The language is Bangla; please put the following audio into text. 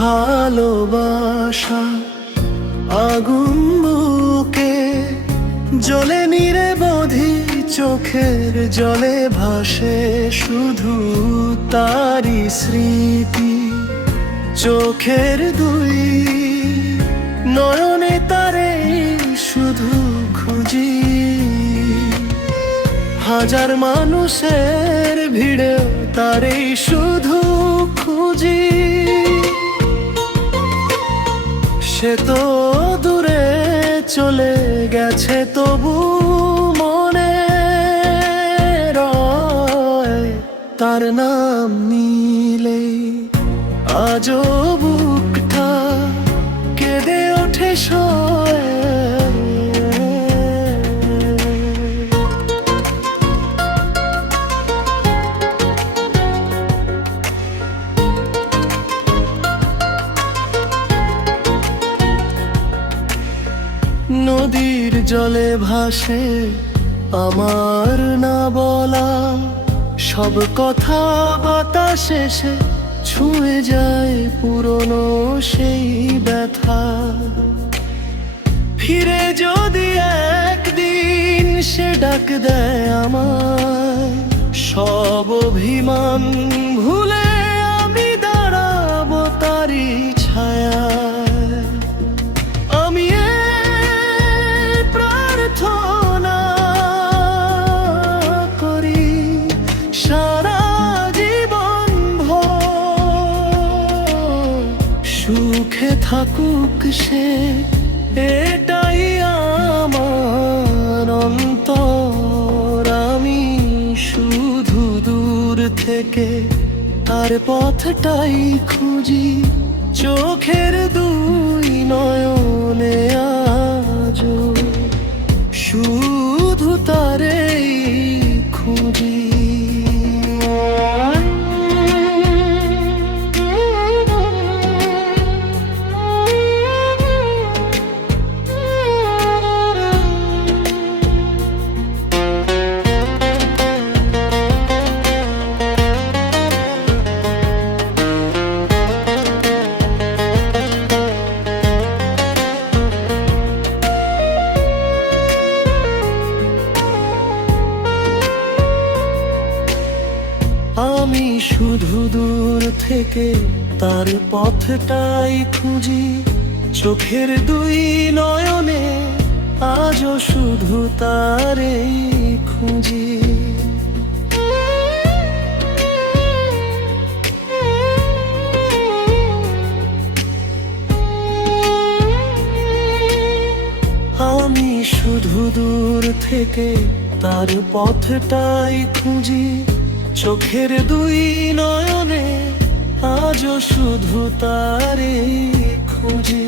ভালোবাসা আগুন বুকে জ্বলে নিরবধি, চোখের জলে ভাসে শুধু তারি স্মৃতি। চোখের দুই নয়নে তারে শুধু খুঁজি, হাজার মানুষের ভিড়ে তারে শুধু খুঁজি। সে তো দূরে চলে গেছে, তবু মনে রয় তার নাম নিলে। আজও বুকটা কেঁদে ওঠে সয়। নদীর জলে ভাসে আমার না বলা সব কথা, বাতাসে সে ছুঁয়ে যায় পুরনো সেই ব্যথা। ফিরে যদি একদিন সে ডাক দেয় আমায়, সব অভিমান ভুলে আমি দাঁড়াবো তারি ছায়া। আমি প্রার্থনা করি সারা জীবন ভর সুখে থাকুক সে, এটাই আমার অন্তর। আমি শুধু দূর থেকে তার পথটাই খুঁজি, চোখের দুই নয়নে আজো শুধু তারেই খুঁজি। আমি শুধু দূর থেকে তার পথটাই খুঁজি, চোখের দুই নয়নে আজও শুধু তারেই খুঁজি। আমি শুধু দূর থেকে তার পথটাই খুঁজি, চোখের দুই নয়নে আজও শুধু তারে খুঁজি।